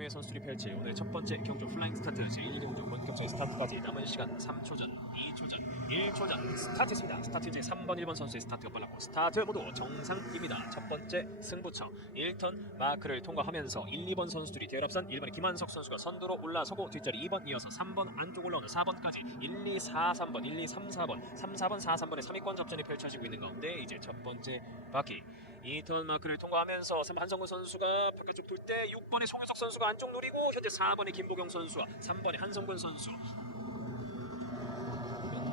의 선수들이 펼칠 오늘 첫 번째 경주 플라잉 스타트 제1경주 본격적인 스타트까지 남은 시간 3초 전, 2초 전, 1초 전 스타트입니다. 스타트 이제 3번, 1번 선수의 스타트가 빨랐고 스타트 모두 정상입니다. 첫 번째 승부처 1턴 마크를 통과하면서 1, 2번 선수들이 대열 앞선 1번의 김한석 선수가 선두로 올라서고 뒷자리 2번 이어서 3번 안쪽 올라오는 4번까지 1, 2, 4, 3번, 1, 2, 3, 4번, 3, 4번, 4, 3번의 3위권 접전이 펼쳐지고 있는 가운데 이제 첫 번째 바퀴 2턴 마크를 통과하면서 3번 한성근 선수가 바깥쪽 돌 때 6번의 송효석 선수가 안쪽 노리고 현재 4번의 김보경 선수와 3번의 한성근 선수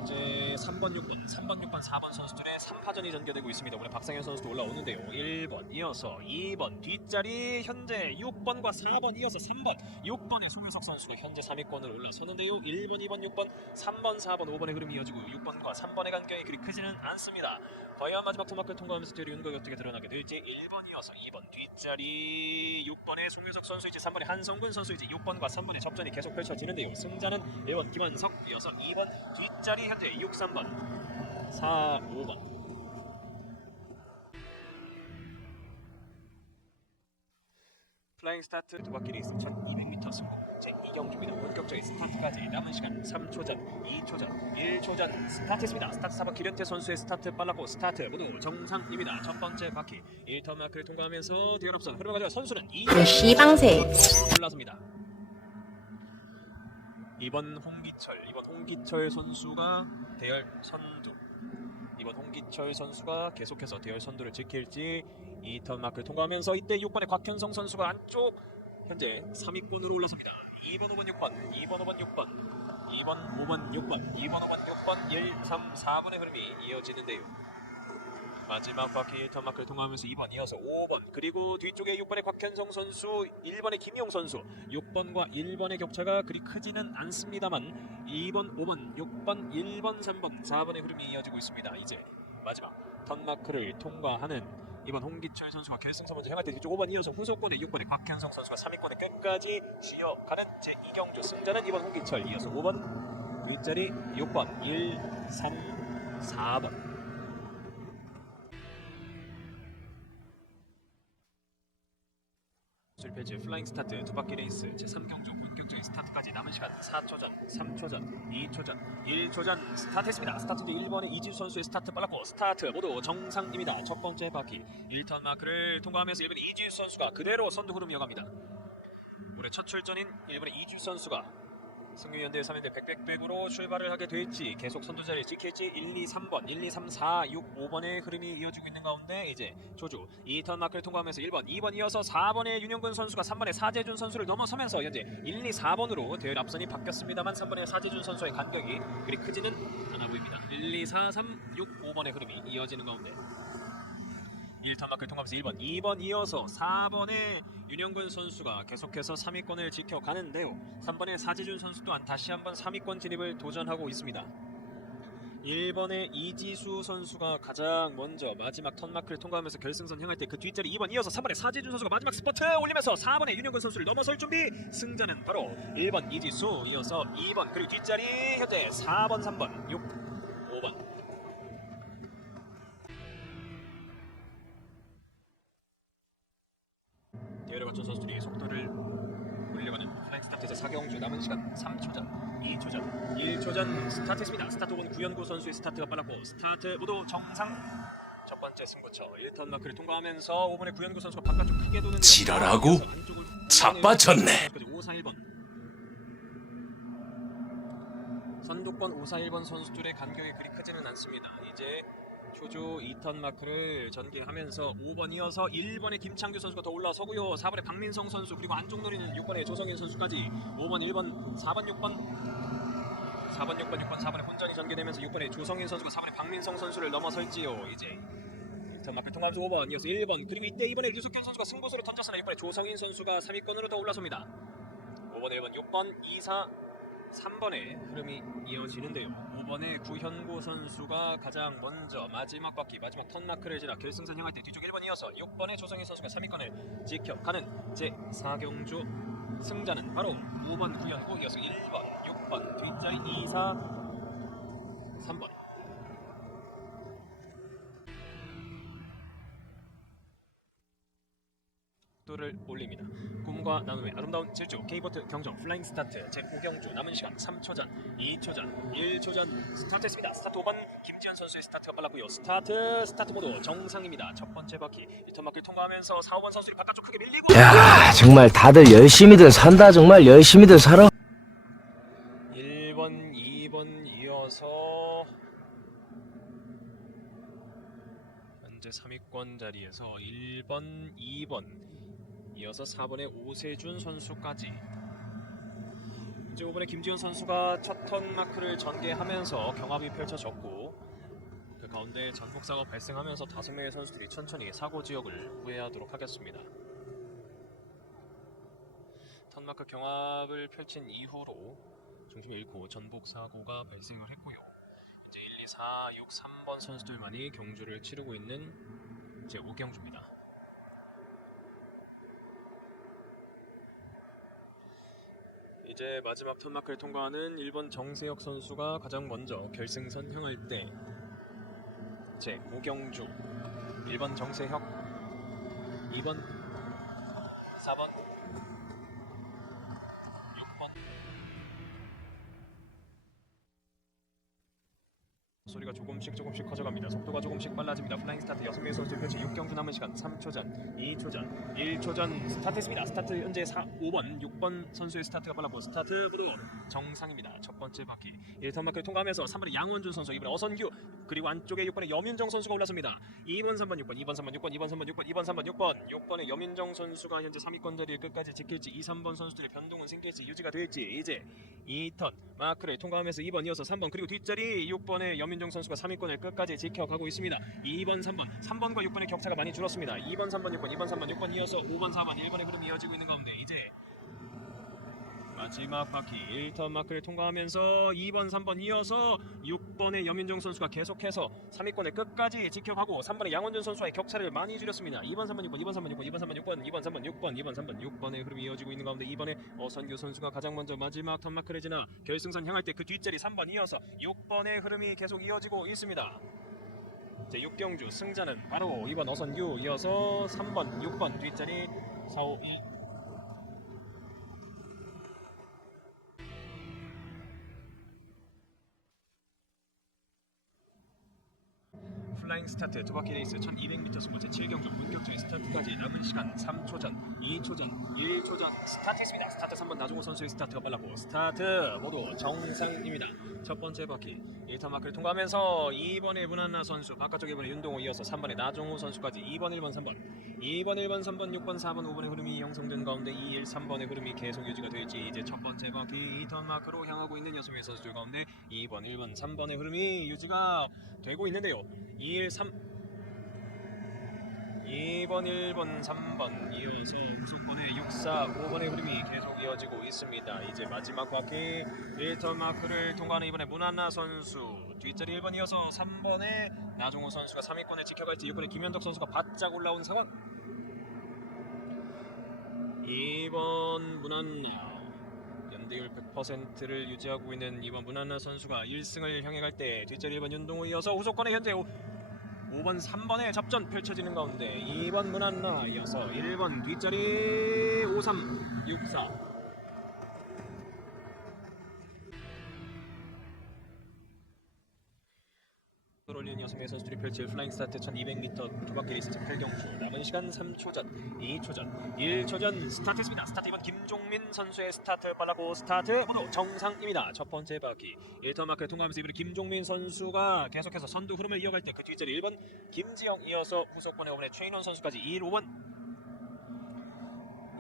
현재 3번, 6번, 3번, 6번, 4번 선수들의 3파전이 전개되고 있습니다. 오늘 박상현 선수도 올라오는데요. 1번 이어서 2번 뒷자리 현재 6번과 4번 이어서 3번 6번의 송효석 선수가 현재 3위권을 올라서는데요. 1번, 2번, 6번, 3번, 4번, 5번의 흐름이 이어지고 6번과 3번의 간격이 그리 크지는 않습니다. 과연 마지막 토마크를 통과하면서 뒤로 윤곽이 어떻게 드러나게 될지 1번 이어서 2번 뒷자리 6번의 송유석 선수이지 3번의 한성근 선수이지 6번과 3번의 접전이 계속 펼쳐지는데요 승자는 1번 김한석 이어서 2번 뒷자리 현재 6, 3번 4, 5번 플라잉 스타트 두 바퀴 레이스 1200m 승부 제2경주입니다. 본격적인 스타트까지 남은 시간 3초 전, 2초 전, 1초 전 스타트했습니다. 스타트 4번 기련태 선수의 스타트 빨랐고 스타트 모두 정상입니다. 첫 번째 바퀴 1턴 마크를 통과하면서 앞선 흐름을 가져 선수는 2그 씨방새 올라섭니다. 이번 홍기철, 이번 홍기철 선수가 대열 선두. 이번 홍기철 선수가 계속해서 대열 선두를 지킬지 2턴 마크를 통과하면서 이때 6번의 곽현성 선수가 안쪽 현재 3위권으로 올라섭니다. 2번, 5번, 6번, 2번, 5번, 6번, 2번, 5번, 6번, 2번, 5번, 6번, 1, 3, 4번의 흐름이 이어지는데요. 마지막 바퀴 1턴 마크를 통과하면서 2번 이어서 5번. 그리고 뒤쪽에 6번의 곽현성 선수 1번의 김용 선수. 6번과 1번의 격차가 그리 크지는 않습니다만 2번 5번 6번 1번 3번 4번의 흐름이 이어지고 있습니다. 이제 마지막 턴 마크를 통과하는 이번 홍기철 선수가 결승선을 향할 때 뒤쪽 5번 이어서 후속권에 6번의 곽현성 선수가 3위권에 끝까지 쉬어가는 제2경주 승자는 이번 홍기철. 이어서 5번 뒷자리 6번 1, 3, 4번 실패지 플라잉 스타트 두 바퀴 레이스 제3경주 본격적인 스타트까지 남은 시간 4초 전, 3초 전, 2초 전, 1초 전 스타트했습니다. 스타트 뒤 1번의 이지수 선수의 스타트 빨랐고 스타트 모두 정상입니다. 첫 번째 바퀴 1턴 마크를 통과하면서 1번의 이지수 선수가 그대로 선두 흐름 이어갑니다. 올해 첫 출전인 1번의 이지수 선수가 승유현대 3인대 백백백으로 출발을 하게 될지 계속 선두 자리를 지킬지 1, 2, 3번, 1, 2, 3, 4, 6, 5번의 흐름이 이어지고 있는 가운데 이제 조주 2턴 마크를 통과하면서 1번, 2번 이어서 4번의 윤영근 선수가 3번의 사재준 선수를 넘어서면서 현재 1, 2, 4번으로 대열 앞선이 바뀌었습니다만 3번의 사재준 선수의 간격이 그리 크지는 않아 보입니다. 1, 2, 4, 3, 6, 5번의 흐름이 이어지는 가운데 1턴 마크를 통과하면서 1번, 2번 이어서 4번의 윤영근 선수가 계속해서 3위권을 지켜가는데요. 3번의 사지준 선수 또한 다시 한번 3위권 진입을 도전하고 있습니다. 1번의 이지수 선수가 가장 먼저 마지막 턴 마크를 통과하면서 결승선 향할 때 그 뒷자리 2번 이어서 3번의 사지준 선수가 마지막 스퍼트 올리면서 4번의 윤영근 선수를 넘어설 준비 승자는 바로 1번 이지수 이어서 2번 그리고 뒷자리 현재 4번 3번 6 5번 남은 시간 3초 전, 2초 전, 1초 전 스타트했습니다. 스타트 5번 구현구 선수의 스타트가 빨랐고 스타트 모두 정상 첫 번째 승부처 1턴 마크를 통과하면서 5번의 구현구 선수가 바깥쪽 크게 도는 지랄하고 자빠졌네. 541번 선두권 541번 선수들의 간격이 그리 크지는 않습니다. 이제 초조 2턴 마크를 전개하면서 5번 이어서 1번의 김창규 선수가 더 올라서고요. 4번의 박민성 선수 그리고 안쪽 노리는 6번의 조성인 선수까지 5번, 1번, 4번, 6번 4번, 6번, 6번, 4번의 혼전이 전개되면서 6번의 조성인 선수가 4번의 박민성 선수를 넘어설지요. 이제 1턴 마크를 통과하면서 5번 이어서 1번 그리고 이때 2번의 류석현 선수가 승부수로 던졌으나 6번의 조성인 선수가 3위권으로 더 올라섭니다. 5번, 1번, 6번, 2, 4, 3번의 흐름이 이어지는데요. 5번의 구현고 선수가 가장 먼저 마지막 바퀴 마지막 턴 마크를 지나 결승선 향할 때 뒤쪽 1번 이어서 6번의 조성희 선수가 3위권을 지켜가는 제 4경주 승자는 바로 5번 구현고 이어서 1번, 6번 뒷자리 2, 4, 3번 또 속도를 올립니다. 꿈과 나눔의 아름다운 질주 K보트 경정 플라잉 스타트 제 5경주 남은 시간 3초 전, 2초 전, 1초 전 스타트했습니다. 스타트 5번 김지현 선수의 스타트가 빨랐고요. 스타트 스타트 모두 정상입니다. 첫 번째 바퀴 1턴 마크를 통과하면서 4, 5번 선수들이 바깥쪽 크게 밀리고 야 정말 다들 열심히들 산다 정말 열심히들 살아 1번, 2번 이어서 현재 3위권 자리에서 1번, 2번 이어서 4번의 오세준 선수까지 이제 5번의 김지현 선수가 첫 턴 마크를 전개하면서 경합이 펼쳐졌고 그 가운데 전복사가 발생하면서 다섯 명의 선수들이 천천히 사고 지역을 우회하도록 하겠습니다. 턴 마크 경합을 펼친 이후로 중심을 잃고 전복 사고가 발생을 했고요. 이제 1, 2, 4, 6, 3번 선수들만이 경주를 치르고 있는 제 5경주입니다. 이제 마지막 턴마크를 통과하는 1번 정세혁 선수가 가장 먼저 결승선 향할 때제 5경주 1번 정세혁 2번 4번 6번 조금씩 조금씩 커져갑니다. 속도가 조금씩 빨라집니다. 플라잉 스타트 6명의 선수들 펼치 6경주 남은 시간 3초 전, 2초 전, 1초 전 스타트했습니다. 스타트 현재 4, 5번, 6번 선수의 스타트가 빨랐고 스타트부로 정상입니다. 첫 번째 바퀴 1턴 마크를 통과하면서 3번의 양원준 선수, 이번에 어선규 그리고 안쪽에 6번의 염윤정 선수가 올라섭니다. 2번, 3번, 6번, 2번, 3번, 6번, 2번, 3번, 6번, 2번, 3번, 6번 6번의 염윤정 선수가 현재 3위권 자리를 끝까지 지킬지 2, 3번 선수들의 변동은 생길지 유지가 될지 이제 2턴 마크를 통과하면서 2번 이어서 3번 그리고 뒷자리 6번의 염윤정 선수가 3위권을 끝까지 지켜가고 있습니다. 2번, 3번, 3번과 6번의 격차가 많이 줄었습니다. 2번, 3번, 6번, 2번, 3번, 6번 이어서 5번, 4번, 1번의 흐름이 이어지고 있는 가운데 이제 마지막 바퀴 1턴 마크를 통과하면서 2번, 3번 이어서 6번의 염윤정 선수가 계속해서 3위권을 끝까지 지켜가고 3번의 양원준 선수와의 격차를 많이 줄였습니다. 2번, 3번, 6번, 2번, 3번, 6번, 2번, 3번, 6번, 2번, 3번, 6번, 2번, 3번, 6번의 흐름이 이어지고 있는 가운데 2번의 어선규 선수가 가장 먼저 마지막 턴 마크를 지나 결승선 향할 때 그 뒷자리 3번 이어서 6번의 흐름이 계속 이어지고 있습니다. 제 6경주 승자는 바로 2번 어선규 이어서 3번, 6번 뒷자리 4, 5, 2 플라잉 스타트 두 바퀴 레이스 1200m 승부 제7경주 본격적인 스타트까지 남은 시간 3초 전, 2초 전, 1초 전 스타트했습니다. 스타트 3번 나종호 선수의 스타트가 빨랐고 스타트 모두 정상입니다. 첫 번째 바퀴 1타 마크를 통과하면서 2번의 문한나 선수 바깥쪽 1번의 윤동호 이어서 3번의 나종호 선수까지 2번, 1번, 3번 2번, 1번, 3번, 6번, 4번, 5번의 흐름이 형성된 가운데 2, 1, 3번의 흐름이 계속 유지가 될지 이제 첫 번째 바퀴 2턴 마크로 향하고 있는 여섯 명의 선수들 가운데 2번, 1번, 3번의 흐름이 유지가 되고 있는데요. 2, 1, 3 2번, 1번, 3번 이어서 우선권의 6, 4, 5번의 흐름이 계속 이어지고 있습니다. 이제 마지막 바퀴 1턴 마크를 통과하는 이번에 문한나 선수. 뒷자리 1번 이어서 3번의 나종호 선수가 3위권을 지켜갈지 6번의 김현덕 선수가 바짝 올라온 상황. 2번 문한나. 연대율 100%를 유지하고 있는 이번 문한나 선수가 1승을 향해 갈 때 뒷자리 1번 윤동호 이어서 후속권에 현재 5번 3번의 접전 펼쳐지는 가운데 2번 문한나 이어서 1번 뒷자리 53 64 펼칠 플라잉 스타트 1200m 두 바퀴 레이스 제8경주 남은 시간 3초 전, 2초 전, 1초 전 스타트했습니다. 스타트 이번 김종민 선수의 스타트 빨랐고 스타트 모두 정상입니다. 첫 번째 바퀴 1턴 마크를 통과하면서 이번에 김종민 선수가 계속해서 선두 흐름을 이어갈 때 그 뒷자리 1번 김지영 이어서 후속 번에 5번의 최인원 선수까지 2, 1, 5번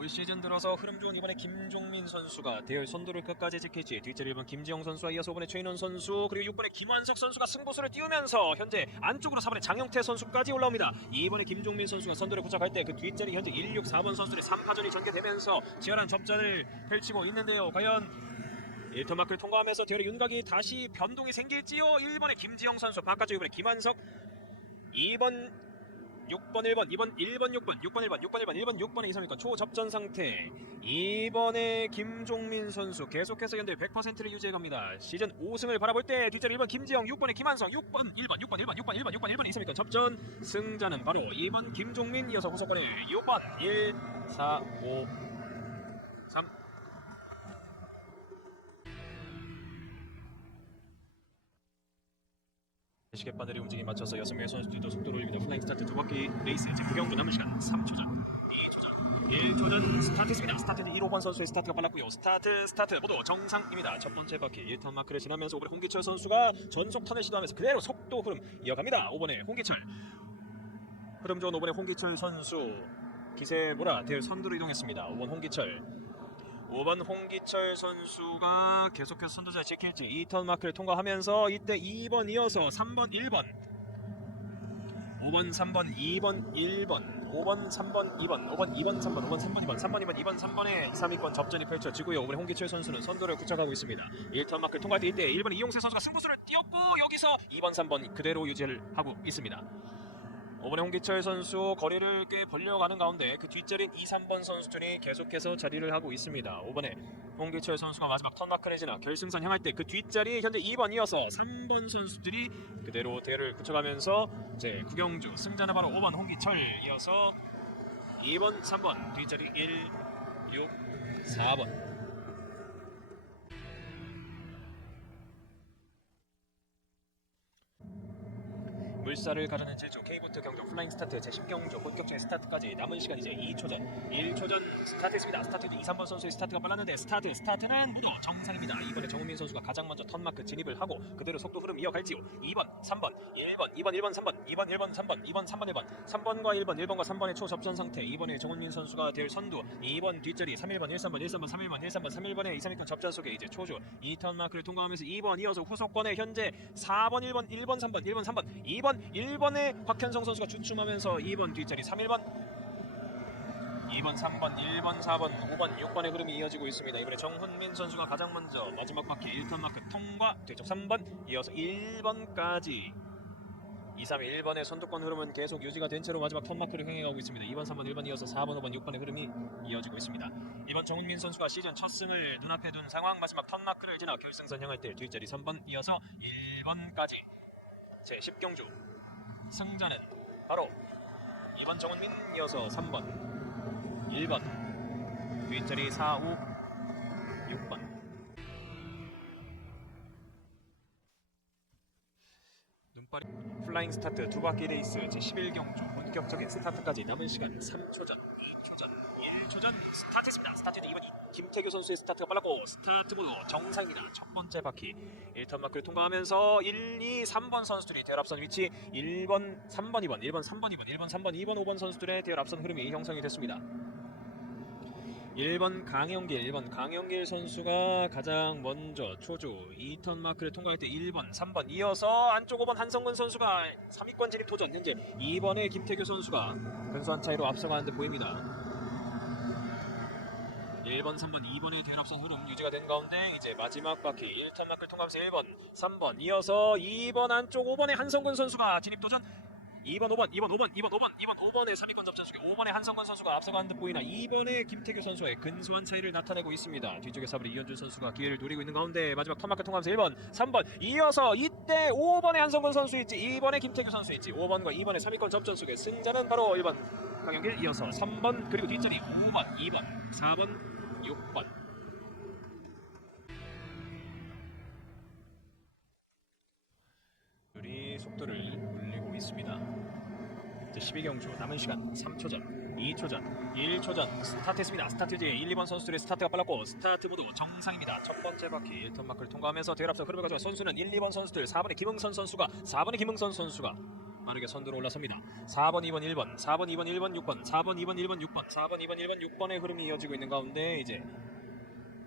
올 시즌 들어서 흐름 좋은 이번에 김종민 선수가 대열 선두를 끝까지 지킬지 뒷자리 1번 김지영 선수와 이어서 5번의 최인원 선수 그리고 6번의 김환석 선수가 승부수를 띄우면서 현재 안쪽으로 4번의 장영태 선수까지 올라옵니다. 2번의 김종민 선수가 선두를 부착할 때 그 뒷자리 현재 1, 6, 4번 선수들의 3파전이 전개되면서 치열한 접전을 펼치고 있는데요. 과연 1터 마크를 통과하면서 대열의 윤곽이 다시 변동이 생길지요? 1번의 김지영 선수 바깥쪽 이번에 김한석 2번 6번 1번 2번 1번 6번 6번 1번 6번 1번 1번 6번의 이상이니까? 초접전 상태. 2번의 김종민 선수 계속해서 현재 100%를 유지해 갑니다. 시즌 5승을 바라볼 때 뒷자리 1번 김지영 6번의 김한성 6번 1번 6번 1번 6번 1번 6번 1번 이상이니까? 접전 승자는 바로 2번 김종민 이어서 후속번의 6번 1 4 5 시계 바늘의 움직임 맞춰서 6명의 선수들도 속도를 올립니다. 플라잉 스타트 두 바퀴 레이스 제 구경주 남은 시간 3초 전, 2초 전, 1초 전 스타트했습니다. 스타트는 1호번 선수의 스타트가 빨랐고요. 스타트 스타트 모두 정상입니다. 첫 번째 바퀴 1턴 마크를 지나면서 5번의 홍기철 선수가 전속 턴을 시도하면서 그대로 속도 흐름 이어갑니다. 5번의 홍기철 흐름 좋은 5번의 홍기철 선수 기세 몰아댈 선두로 이동했습니다. 5번 홍기철 5번 홍기철 선수가 계속해서 선두자를 지킬지 2턴 마크를 통과하면서 이때 2번 이어서 3번 1번 5번 3번 2번 1번 5번 3번 2번 5번 2번 3번 5번 3번 2번 3번 2번 2번 3번의 3위권 접전이 펼쳐지고요. 오늘 홍기철 선수는 선두를 구축하고 있습니다. 1턴 마크를 통과할 때 이때 1번 이용세 선수가 승부수를 띄웠고 여기서 2번 3번 그대로 유지를 하고 있습니다. 5번의 홍기철 선수 거리를 꽤 벌려가는 가운데 그 뒷자리인 2, 3번 선수들이 계속해서 자리를 하고 있습니다. 5번에 홍기철 선수가 마지막 턴마크를 지나 결승선 향할 때 그 뒷자리 현재 2번 이어서 3번 선수들이 그대로 대를 굳혀가면서 이제 구경주 승자는 바로 5번 홍기철 이어서 2번, 3번 뒷자리 1, 6, 4번 물살을 가르는 제주 K부터 경주 플라잉 스타트 제10경주 본격적인 스타트까지 남은 시간 이제 2초 전 1초 전 스타트했습니다 스타트 2, 3번 선수의 스타트가 빨랐는데 스타트 스타트는 모두 정상입니다 이번에 정우민 선수가 가장 먼저 턴마크 진입을 하고 그대로 속도 흐름 이어갈지요 2번 3번 1번 2번 1번 3번 2번 1번 3번 2번 3번 1번 3번과 1번 1번과 3번의 초접전 상태 2번에 정훈민 선수가 될 선두 2번 뒷자리 3, 1번 1, 3번 1, 3번 3, 1번 1, 3번 3, 1번의 2, 3위권 접전 속에 이제 초조 2턴 마크를 통과하면서 2번 이어서 후속권에 현재 4번 1번 1번 3번 1번 3번 2번 1번에 박현성 선수가 주춤하면서 2번 뒷자리 3, 1번 2번, 3번, 1번, 4번, 5번, 6번의 흐름이 이어지고 있습니다. 이번에 정훈민 선수가 가장 먼저 마지막 바퀴 1턴 마크 통과, 뒤쪽 3번, 이어서 1번까지 2, 3, 1번의 선두권 흐름은 계속 유지가 된 채로 마지막 턴 마크를 향해 가고 있습니다. 2번, 3번, 1번 이어서 4번, 5번, 6번의 흐름이 이어지고 있습니다. 이번 정훈민 선수가 시즌 첫 승을 눈앞에 둔 상황 마지막 턴 마크를 지나 결승선 향할 때 뒷자리 3번 이어서 1번까지 제 10경주. 승자는 바로 2번 정훈민 이어서 3번 1번 뒷자리 4, 5, 6번. 눈발이 플라잉 스타트 두 바퀴 레이스 제11경주 본격적인 스타트까지 남은 시간 3초 전, 2초 전, 1초전 스타트했습니다. 스타트는 이번 김태규 선수의 스타트가 빨랐고 스타트 모두 정상입니다. 첫 번째 바퀴 1턴 마크를 통과하면서 1, 2, 3번 선수들이 대열 앞선 위치 1번, 3번, 2번, 1번, 3번, 2번, 1번, 3번, 2번, 5번 선수들의 대열 앞선 흐름이 형성이 됐습니다. 1번 강영길 1번 강영길 선수가 가장 먼저 초조 2턴 마크를 통과할 때 1번 3번 이어서 안쪽 5번 한성근 선수가 3위권 진입 도전 현재 2번의 김태규 선수가 근소한 차이로 앞서가는 듯 보입니다 1번 3번 2번의 대합선 흐름 유지가 된 가운데 이제 마지막 바퀴 1턴 마크를 통과하면서 1번 3번 이어서 2번 안쪽 5번의 한성근 선수가 진입 도전 2번 5번 2번 5번 2번 5번 2번 5번의 3위권 접전 속에 5번의 한성건 선수가 앞서가는 듯 보이나 2번의 김태규 선수의 근소한 차이를 나타내고 있습니다. 뒤쪽에 사브리 이현준 선수가 기회를 노리고 있는 가운데 마지막 턴마크 통하면서 1번 3번 이어서 이때 5번의 한성건 선수 있지 2번의 김태규 선수 있지 5번과 2번의 3위권 접전 속에 승자는 바로 1번 강영길 이어서 3번 그리고 뒷자리 5번 2번 4번 6번 둘이 속도를 올리고 있습니다. 이제 12경주 남은 시간 3초 전, 2초 전, 1초 전 스타트했습니다. 스타트 이제 1, 2번 선수들의 스타트가 빨랐고 스타트 모두 정상입니다. 첫 번째 바퀴 1턴 마크를 통과하면서 대열 앞서 흐름을 가져가 선수는 1, 2번 선수들 4번의 김흥선 선수가 4번의 김흥선 선수가 빠르게 선두로 올라섭니다. 4번, 2번, 1번, 4번, 2번, 1번, 6번, 4번, 2번, 1번, 6번, 4번, 2번, 1번, 6번의 흐름이 이어지고 있는 가운데 이제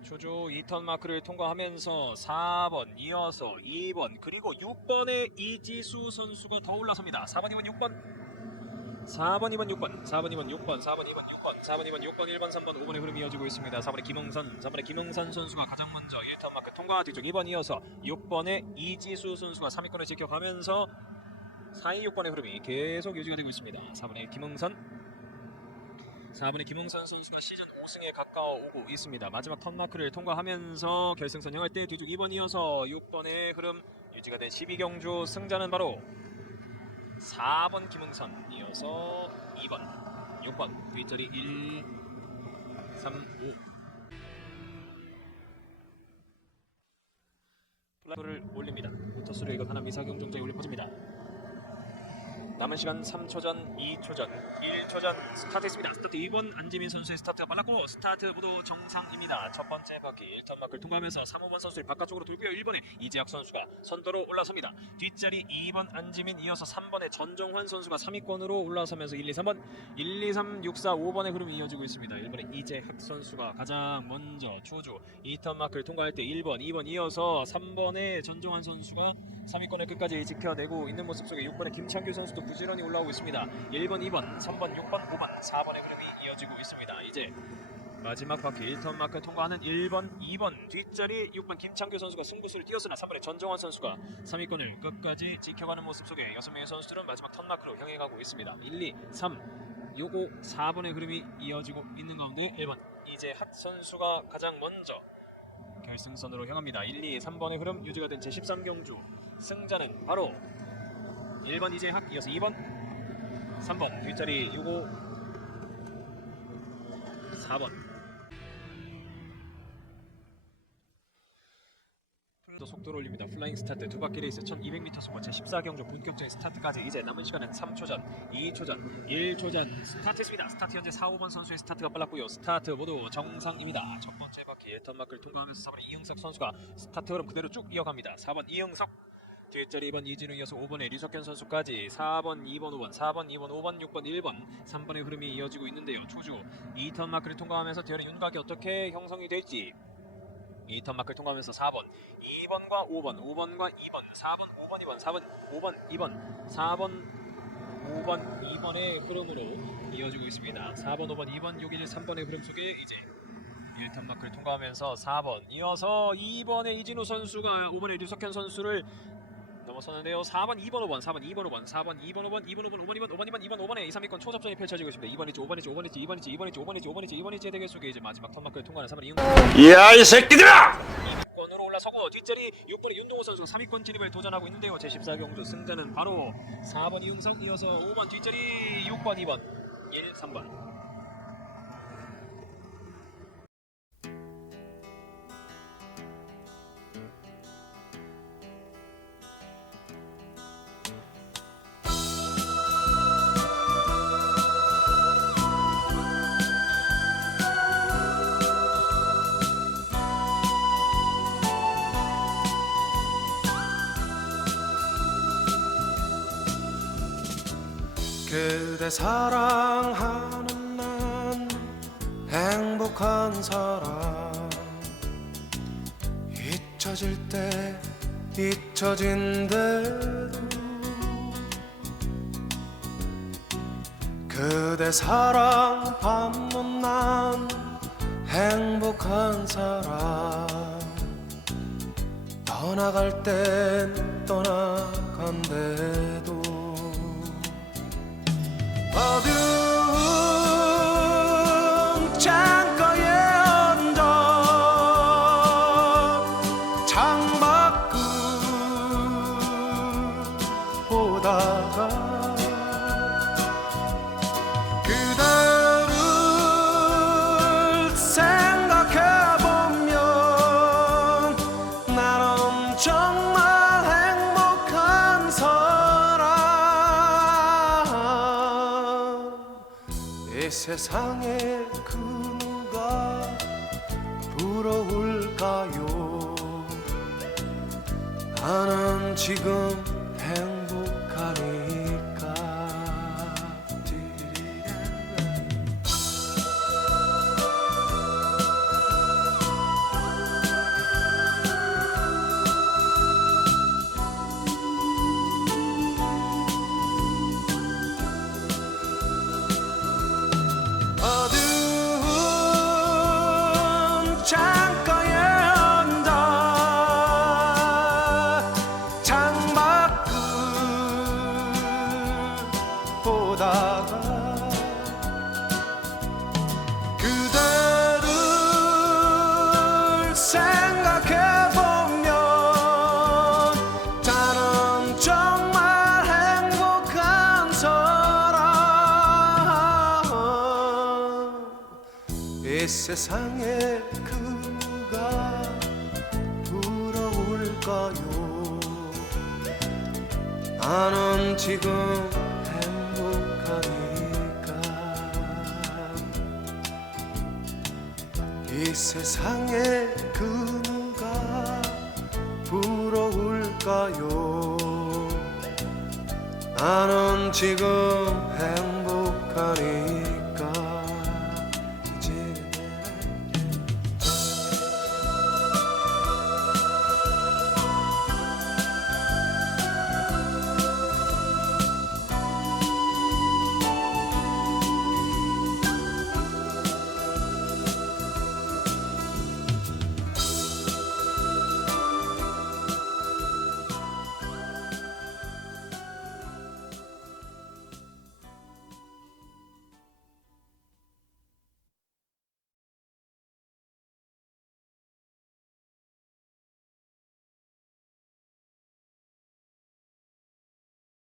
초조 2턴 마크를 통과하면서 4번 이어서 2번 그리고 6번의 이지수 선수가 더 올라섭니다. 4번, 2번, 6번. 4번, 2번, 6번, 4번, 2번, 6번, 4번, 2번, 6번, 4번, 2번, 6번, 1번, 3번, 5번의 흐름이 이어지고 있습니다. 4번의 김흥선, 3번의 김흥선 선수가 가장 먼저 1턴 마크 통과 뒤쪽 2번 이어서 6번의 이지수 선수가 3위권을 지켜가면서 4위 6번의 흐름이 계속 유지가 되고 있습니다. 4번의 김흥선 4번의 김흥선 선수가 시즌 5승에 가까워 오고 있습니다. 마지막 턴마크를 통과하면서 결승선 향할 때 두둑 2번 이어서 6번의 흐름 유지가 된 12경주 승자는 바로 4번 김흥선 이어서 2번 6번 뒷자리 1 3 5 플라이를 올립니다. 모터스를 이거 하나 미사경 정자에 올려 퍼집니다. 남은 시간 3초 전, 2초 전, 1초 전 스타트했습니다. 스타트 2번 안지민 선수의 스타트가 빨랐고 스타트 모두 정상입니다. 첫 번째 바퀴 1턴 마크를 통과하면서 3호번 선수를 바깥쪽으로 돌고요. 1번에 이재학 선수가 선두로 올라섭니다. 뒷자리 2번 안지민 이어서 3번에 전정환 선수가 3위권으로 올라서면서 1, 2, 3번 1, 2, 3, 6, 4, 5번의 흐름이 이어지고 있습니다. 1번에 이재학 선수가 가장 먼저 초조 2턴 마크를 통과할 때 1번, 2번 이어서 3번에 전정환 선수가 3위권을 끝까지 지켜내고 있는 모습 속에 6번의 김창규 선수도 부지런히 올라오고 있습니다. 1번, 2번, 3번, 6번, 5번, 4번의 흐름이 이어지고 있습니다. 이제 마지막 바퀴 1턴 마크 통과하는 1번, 2번 뒷자리 6번 김창규 선수가 승부수를 띄웠으나 3번의 전정환 선수가 3위권을 끝까지 지켜가는 모습 속에 6명의 선수들은 마지막 턴 마크로 향해 가고 있습니다. 1, 2, 3, 6, 5, 4번의 흐름이 이어지고 있는 가운데 1번 이재핫 선수가 가장 먼저 결승선으로 향합니다. 1, 2, 3번의 흐름 유지가 된 제13경주 승자는 바로 1번 이재학 이어서 2번 3번 뒷자리 6, 5 4번 또 속도를 올립니다. 플라잉 스타트 두 바퀴 레이스 1200m 속과 제14경주 본격적인 스타트까지 이제 남은 시간은 3초 전, 2초 전, 1초 전 스타트했습니다. 스타트 현재 4, 5번 선수의 스타트가 빨랐고요. 스타트 모두 정상입니다. 첫 번째 바퀴 1턴 마크를 통과하면서 4번의 이응석 선수가 스타트 흐름 그대로 쭉 이어갑니다. 4번 이응석 뒷자리 2번 이진우 이어서 5번의 류석현 선수까지 4번, 2번, 5번, 4번, 2번, 5번, 6번, 1번, 3번의 흐름이 이어지고 있는데요. 초주 2턴 마크를 통과하면서 뒤에는 윤곽이 어떻게 형성이 될지 2턴 마크를 통과하면서 4번, 2번과 5번, 5번과 2번, 4번, 5번, 2번, 4번, 5번, 2번, 4번, 5번, 2번의 흐름으로 이어지고 있습니다. 4번, 5번, 2번, 6, 1, 3번의 흐름 속에 이제 1턴 마크를 통과하면서 4번 이어서 2번의 이진우 선수가 5번의 류석현 선수를 넘어서는데요. 4번, 2번, 5번, 4번, 2번, 5번, 4번, 2번, 5번, 2번, 5번, 5번, 2번, 5번, 2번, 2번, 5번의 2, 3위권 초접전이 펼쳐지고 있습니다. 2번이지, 5번이지, 5번이지, 2번이지, 2번이지, 2번이지, 5번이지, 2번이지 대결 속에 이제 마지막 턴마크를 통과하는 3번 이응 야이 새끼들아! 2위권으로 올라서고 뒷자리 6번의 윤동호 선수가 3위권 진입을 도전하고 있는데요. 제 14경주 승자는 바로 4번 이응석 이어서 5번 뒷자리 6번 2번 1 3번 그대 사랑하는 난 행복한 사람. 잊혀질 때 잊혀진 대로 그대 사랑 받는 난 행복한 사람. 떠나갈 땐 떠나간대도 어두 이세 세상에 그 누가 부러울까요? 나는 지금 행복하니까. 이 세상에 그 누가 부러울까요? 나는 지금